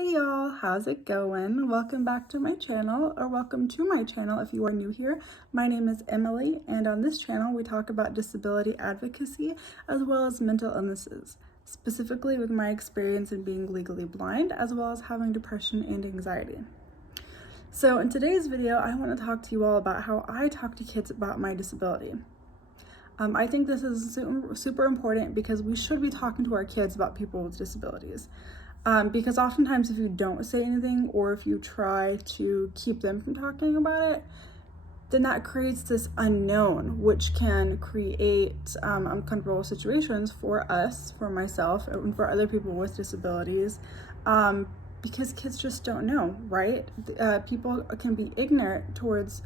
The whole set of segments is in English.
Hey y'all, how's it going? Welcome back to my channel, or welcome to my channel if you are new here. My name is Emily, and on this channel we talk about disability advocacy as well as mental illnesses, specifically with my experience in being legally blind as well as having depression and anxiety. So in today's video, I want to talk to you all about how I talk to kids about my disability. I think this is super important because we should be talking to our kids about people with disabilities. Because oftentimes if you don't say anything or if you try to keep them from talking about it, then that creates this unknown, which can create uncomfortable situations for us, for myself, and for other people with disabilities, because kids just don't know, right? People can be ignorant towards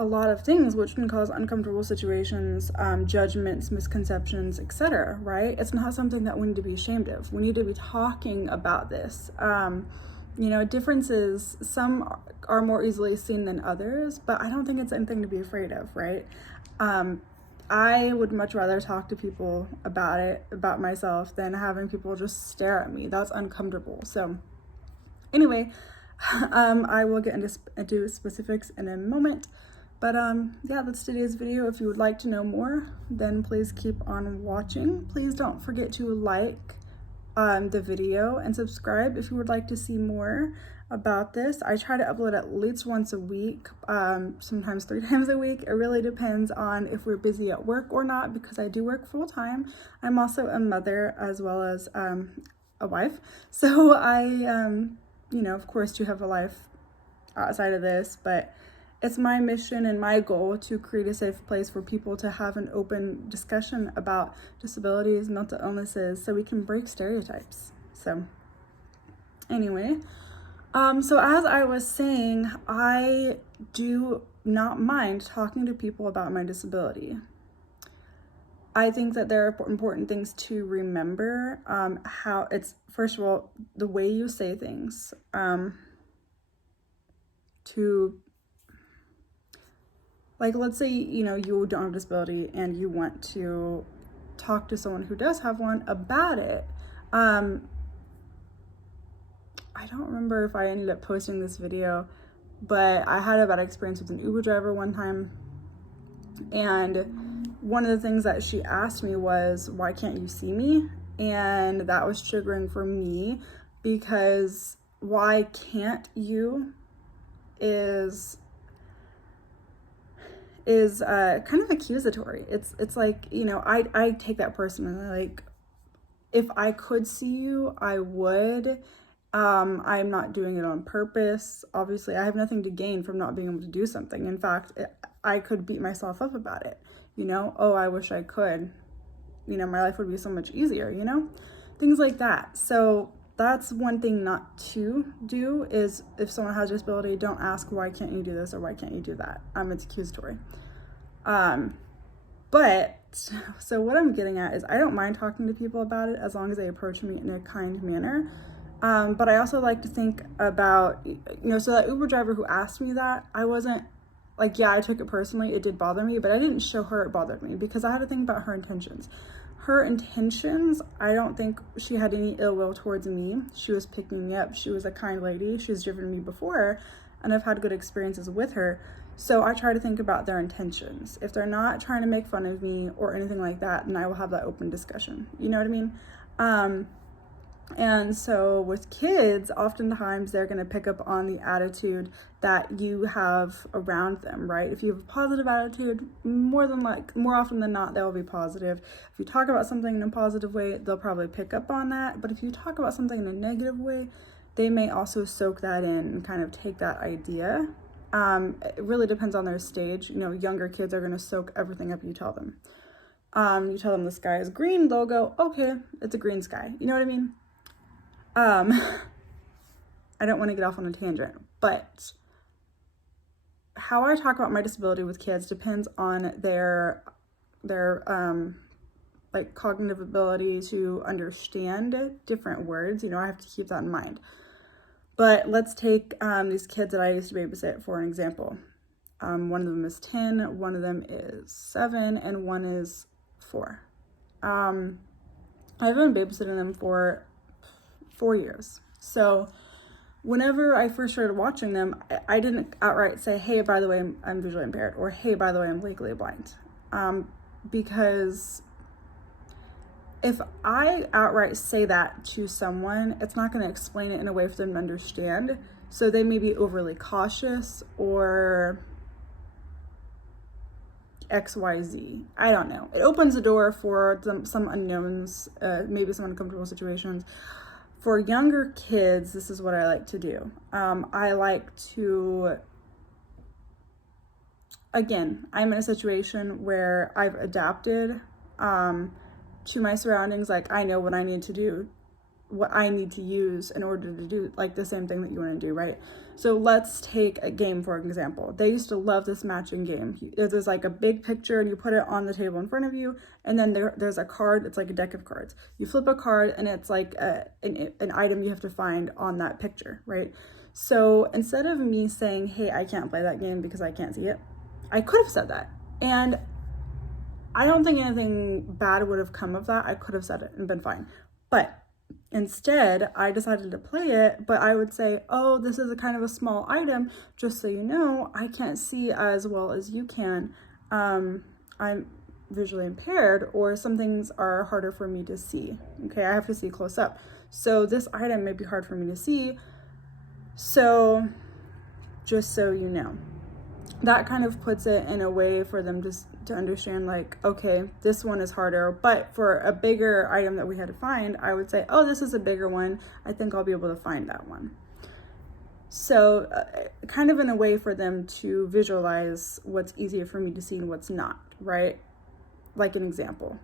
a lot of things, which can cause uncomfortable situations, judgments, misconceptions, etc., right? It's not something that we need to be ashamed of. We need to be talking about this. Differences, some are more easily seen than others, but I don't think it's anything to be afraid of, right? I would much rather talk to people about it, about myself, than having people just stare at me. That's uncomfortable. So anyway, I will get into specifics in a moment. But yeah, that's today's video. If you would like to know more, then please keep on watching. Please don't forget to like the video and subscribe if you would like to see more about this. I try to upload at least once a week, sometimes 3 times a week. It really depends on if we're busy at work or not, because I do work full time. I'm also a mother as well as a wife. So I, of course, do have a life outside of this, but it's my mission and my goal to create a safe place for people to have an open discussion about disabilities, mental illnesses, so we can break stereotypes. So anyway, so as I was saying, I do not mind talking to people about my disability. I think that there are important things to remember, how it's, first of all, the way you say things, like, let's say, you don't have a disability and you want to talk to someone who does have one about it. I don't remember if I ended up posting this video, but I had a bad experience with an Uber driver one time. And one of the things that she asked me was, why can't you see me? And that was triggering for me, because why can't you is kind of accusatory. It's like, I take that personally. Like, if I could see you, I would. I'm not doing it on purpose. Obviously, I have nothing to gain from not being able to do something. In fact, I could beat myself up about it. Oh, I wish I could. My life would be so much easier, things like that. So that's one thing not to do, is if someone has a disability, don't ask, why can't you do this or why can't you do that? It's accusatory. So what I'm getting at is, I don't mind talking to people about it as long as they approach me in a kind manner. But I also like to think about, so that Uber driver who asked me that, I wasn't like, yeah, I took it personally. It did bother me, but I didn't show her it bothered me, because I had to think about her intentions. Her intentions, I don't think she had any ill will towards me. She was picking me up. She was a kind lady. She's driven me before, and I've had good experiences with her. So I try to think about their intentions. If they're not trying to make fun of me or anything like that, then I will have that open discussion. You know what I mean? And so with kids, oftentimes they're going to pick up on the attitude that you have around them, right? If you have a positive attitude, more often than not, they'll be positive. If you talk about something in a positive way, they'll probably pick up on that. But if you talk about something in a negative way, they may also soak that in and kind of take that idea. It really depends on their stage. Younger kids are going to soak everything up you tell them. You tell them the sky is green, they'll go, okay, it's a green sky. You know what I mean? I don't want to get off on a tangent, but how I talk about my disability with kids depends on their like cognitive ability to understand different words. I have to keep that in mind. But let's take these kids that I used to babysit for an example. One of them is 10, one of them is 7, and one is 4. I've been babysitting them for 4 years. So whenever I first started watching them, I didn't outright say, hey, by the way, I'm visually impaired, or hey, by the way, I'm legally blind. Because if I outright say that to someone, it's not going to explain it in a way for them to understand. So they may be overly cautious or XYZ. I don't know. It opens the door for some unknowns, maybe some uncomfortable situations. For younger kids, this is what I like to do. I like to, again, I'm in a situation where I've adapted to my surroundings. Like, I know what I need to do, what I need to use in order to do like the same thing that you want to do, right? So let's take a game, for example. They used to love this matching game. There's like a big picture and you put it on the table in front of you, and then there's a card. It's like a deck of cards. You flip a card and it's like an item you have to find on that picture, right? So instead of me saying, hey, I can't play that game because I can't see it, I could have said that. And I don't think anything bad would have come of that. I could have said it and been fine. But instead, I decided to play it, but I would say, oh, this is a kind of a small item. Just so you know, I can't see as well as you can. I'm visually impaired, or some things are harder for me to see. Okay, I have to see close up. So this item may be hard for me to see. So just so you know. That kind of puts it in a way for them just to understand, like, okay, this one is harder, but for a bigger item that we had to find, I would say, oh, this is a bigger one. I think I'll be able to find that one. So kind of in a way for them to visualize what's easier for me to see and what's not, right? Like an example,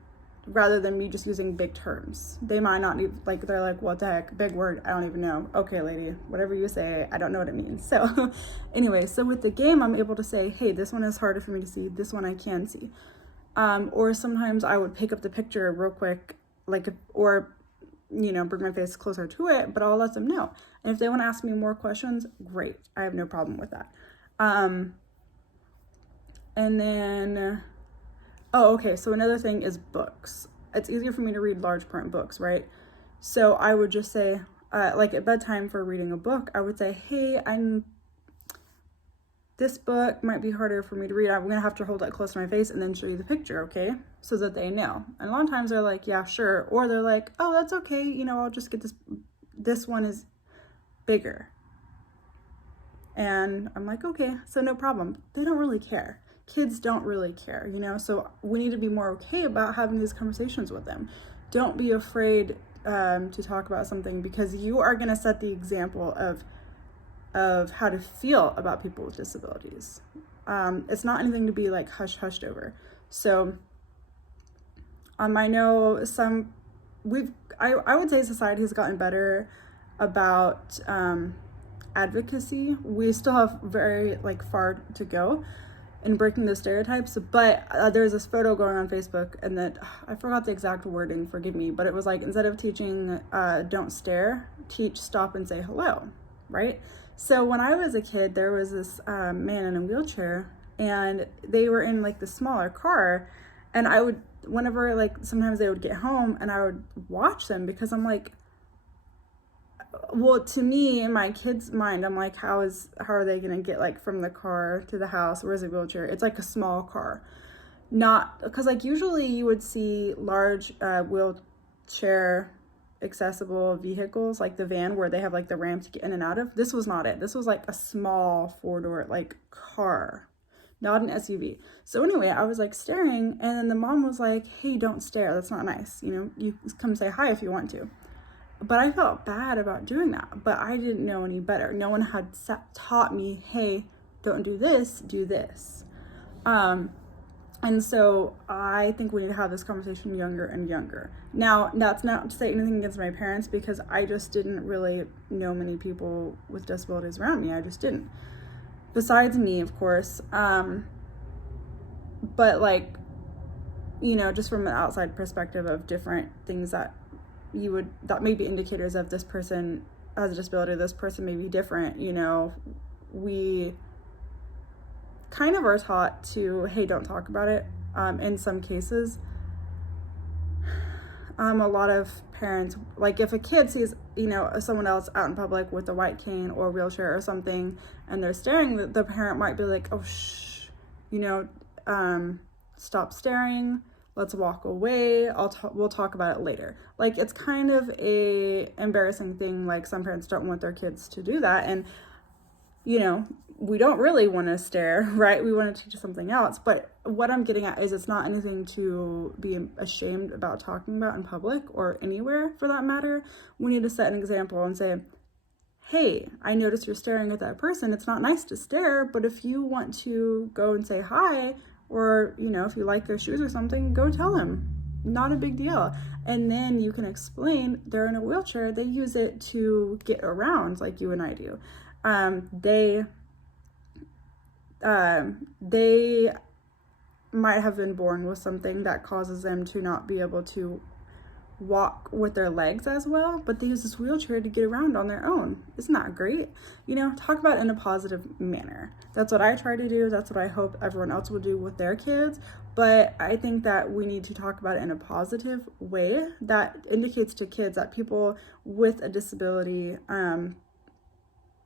rather than me just using big terms. They might not need, like, they're like, what the heck, big word, I don't even know. Okay, lady, whatever you say, I don't know what it means. So anyway, so with the game, I'm able to say, hey, this one is harder for me to see, this one I can see. Or sometimes I would pick up the picture real quick, like, or, you know, bring my face closer to it, but I'll let them know. And if they want to ask me more questions, great, I have no problem with that. And then, oh, okay, so another thing is books. It's easier for me to read large print books, right? So I would just say, like at bedtime for reading a book, I would say, hey, this book might be harder for me to read. I'm gonna have to hold it close to my face and then show you the picture, okay? So that they know. And a lot of times they're like, yeah, sure. Or they're like, oh, that's okay. You know, I'll just get this one is bigger. And I'm like, okay, so no problem. They don't really care. Kids don't really care, you know? So we need to be more okay about having these conversations with them. Don't be afraid to talk about something, because you are gonna set the example of how to feel about people with disabilities. It's not anything to be like hushed over. So I know I would say society has gotten better about advocacy. We still have very far to go in breaking those stereotypes, but there's this photo going on Facebook, and that I forgot the exact wording, forgive me, but it was like, instead of teaching don't stare, teach stop and say hello, right? So when I was a kid, there was this man in a wheelchair, and they were in like the smaller car, and I would, whenever sometimes they would get home, and I would watch them, because I'm like, well, to me, in my kid's mind, I'm like, how are they gonna get from the car to the house? Where's a wheelchair? It's like a small car, not because usually you would see large wheelchair accessible vehicles, like the van where they have the ramp to get in and out of. This was not it. This was like a small four-door car, not an SUV. So anyway, I was staring, and then the mom was like, hey, don't stare, that's not nice, you come say hi if you want to. But I felt bad about doing that, but I didn't know any better. No one had taught me, hey, don't do this, do this. And so I think we need to have this conversation younger and younger. Now, that's not to say anything against my parents, because I just didn't really know many people with disabilities around me. I just didn't. Besides me, of course. But just from an outside perspective of different things that may be indicators of this person has a disability, this person may be different, we kind of are taught to, hey, don't talk about it, in some cases. A lot of parents, like if a kid sees, someone else out in public with a white cane or wheelchair or something, and they're staring, the parent might be like, oh, shh, stop staring. Let's walk away. We'll talk about it later. Like, it's kind of a embarrassing thing. Like, some parents don't want their kids to do that. And, we don't really want to stare, right? We want to teach something else. But what I'm getting at is it's not anything to be ashamed about talking about in public or anywhere for that matter. We need to set an example and say, hey, I noticed you're staring at that person. It's not nice to stare, but if you want to go and say hi, or, if you like their shoes or something, go tell them. Not a big deal. And then you can explain they're in a wheelchair. They use it to get around like you and I do. They might have been born with something that causes them to not be able to walk with their legs as well, but they use this wheelchair to get around on their own. Isn't that great? Talk about it in a positive manner. That's what I try to do. That's what I hope everyone else will do with their kids. But I think that we need to talk about it in a positive way that indicates to kids that people with a disability,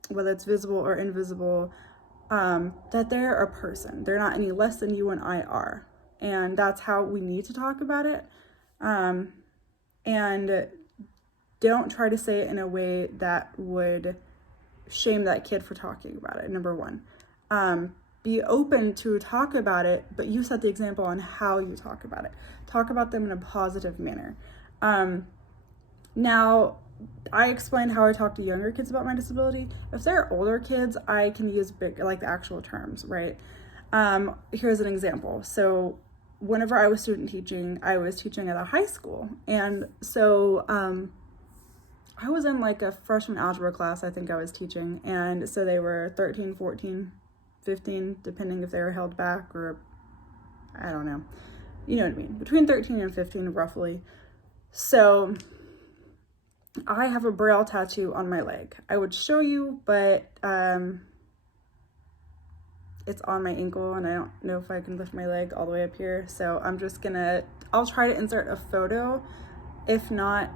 whether it's visible or invisible, that they're a person. They're not any less than you and I are. And that's how we need to talk about it. And don't try to say it in a way that would shame that kid for talking about it, number one. Be open to talk about it, but you set the example on how you talk about it. Talk about them in a positive manner. Now, I explained how I talk to younger kids about my disability. If they're older kids, I can use the actual terms, right? Here's an example. So whenever I was I was teaching at a high school. And so I was in like a freshman algebra class, I think I was teaching. And so they were 13, 14, 15, depending if they were held back or, I don't know. You know what I mean? Between 13 and 15, roughly. So I have a Braille tattoo on my leg. I would show you, but it's on my ankle and I don't know if I can lift my leg all the way up here. So I'll try to insert a photo. If not,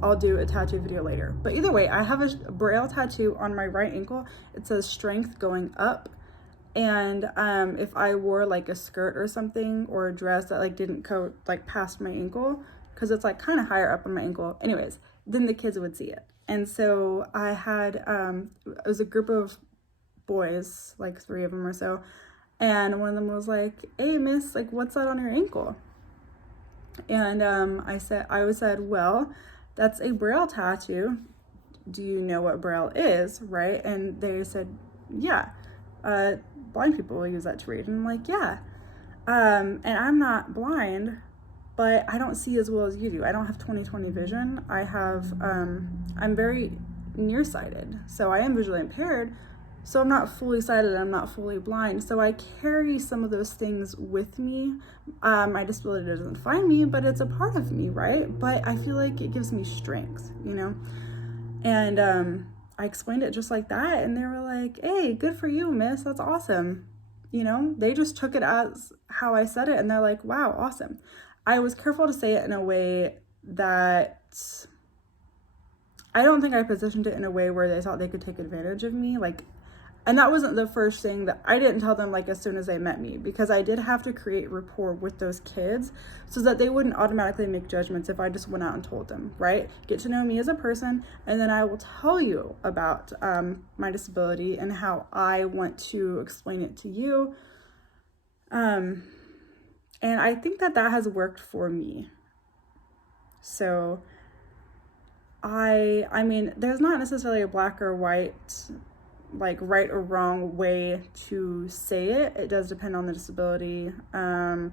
I'll do a tattoo video later. But either way, I have a Braille tattoo on my right ankle. It says strength going up. And if I wore like a skirt or something or a dress that like didn't go like past my ankle, because it's like kind of higher up on my ankle, anyways, then the kids would see it. And so I had, it was a group of boys, like 3 of them or so, and one of them was like, hey miss, like what's that on your ankle? And I said, well, that's a Braille tattoo. Do you know what Braille is, right? And they said, yeah, blind people will use that to read. And I'm like, yeah, and I'm not blind, but I don't see as well as you do. I don't have 20/20 vision. I have, I'm very nearsighted, so I am visually impaired. So I'm not fully sighted, I'm not fully blind. So I carry some of those things with me. My disability doesn't define me, but it's a part of me, right? But I feel like it gives me strength, And I explained it just like that, and they were like, hey, good for you, miss, that's awesome. They just took it as how I said it, and they're like, wow, awesome. I was careful to say it in a way that I don't think I positioned it in a way where they thought they could take advantage of me. And that wasn't the first thing that I didn't tell them as soon as they met me, because I did have to create rapport with those kids so that they wouldn't automatically make judgments if I just went out and told them, right? Get to know me as a person, and then I will tell you about my disability and how I want to explain it to you. And I think that has worked for me. So I mean, there's not necessarily a black or white, right or wrong way to say it. It does depend on the disability. And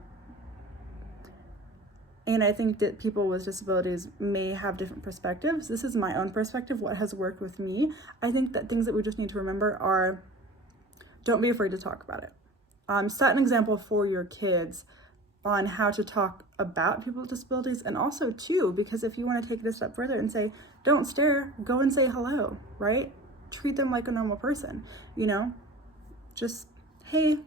I think that people with disabilities may have different perspectives. This is my own perspective, what has worked with me. I think that things that we just need to remember are, don't be afraid to talk about it. Set an example for your kids on how to talk about people with disabilities, and also too, because if you want to take it a step further and say, don't stare, go and say hello, right? Treat them like a normal person, just, hey,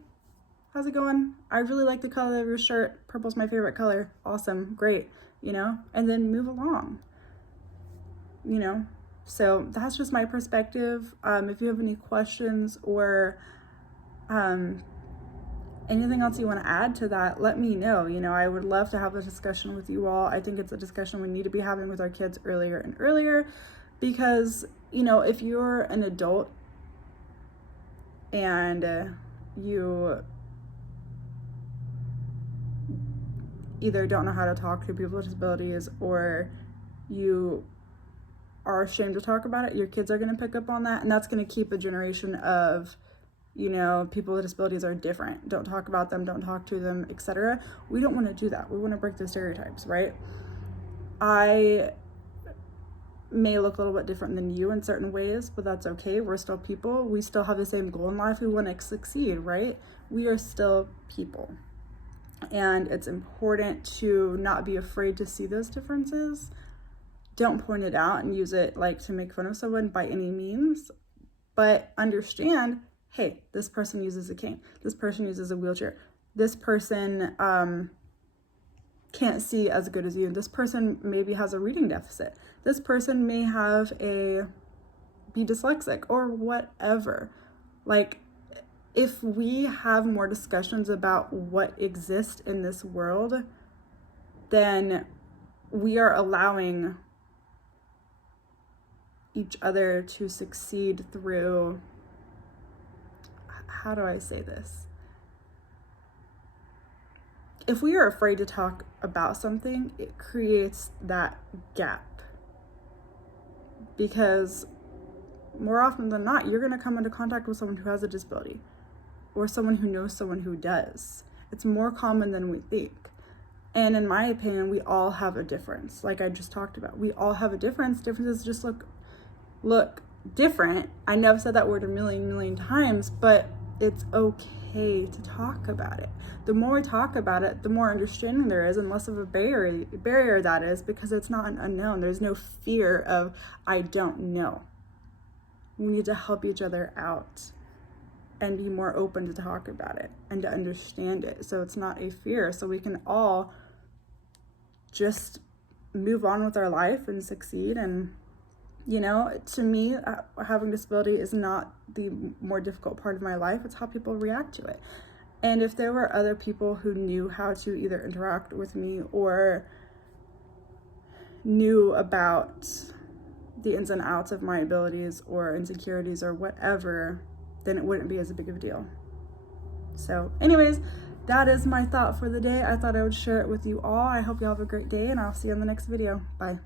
how's it going? I really like the color of your shirt. Purple's my favorite color. Awesome, great, you know, and then move along, you know. So that's just my perspective. If you have any questions or anything else you want to add to that, let me know. You know, I would love to have a discussion with you all. I think it's a discussion we need to be having with our kids earlier and earlier, because, you know, if you're an adult and you either don't know how to talk to people with disabilities, or you are ashamed to talk about it, your kids are going to pick up on that, and that's going to keep a generation of, you know, people with disabilities are different, don't talk about them, don't talk to them, etc. We don't want to do that. We want to break those stereotypes, right? I may look a little bit different than you in certain ways, but that's okay. We're still people. We still have the same goal in life. We want to succeed, right? We are still people. And it's important to not be afraid to see those differences. Don't point it out and use it like to make fun of someone by any means, but understand, hey, this person uses a cane. This person uses a wheelchair. This person can't see as good as you. This person maybe has a reading deficit. This person may be dyslexic or whatever. Like, if we have more discussions about what exists in this world, then we are allowing each other to succeed through, how do I say this? If we are afraid to talk about something, it creates that gap. Because more often than not, you're going to come into contact with someone who has a disability or someone who knows someone who does. It's more common than we think. And in my opinion, we all have a difference. Like I just talked about, we all have a difference. Differences just look different. I know I've said that word a million times, but it's okay to talk about it. The more we talk about it, the more understanding there is, and less of a barrier that is, because it's not an unknown. There's no fear of, I don't know. We need to help each other out and be more open to talk about it and to understand it, so it's not a fear, so we can all just move on with our life and succeed. And, you know, to me, having disability is not the more difficult part of my life. It's how people react to it. And if there were other people who knew how to either interact with me or knew about the ins and outs of my abilities or insecurities or whatever, then it wouldn't be as big of a deal. So anyways, that is my thought for the day. I thought I would share it with you all. I hope you have a great day, and I'll see you in the next video. Bye.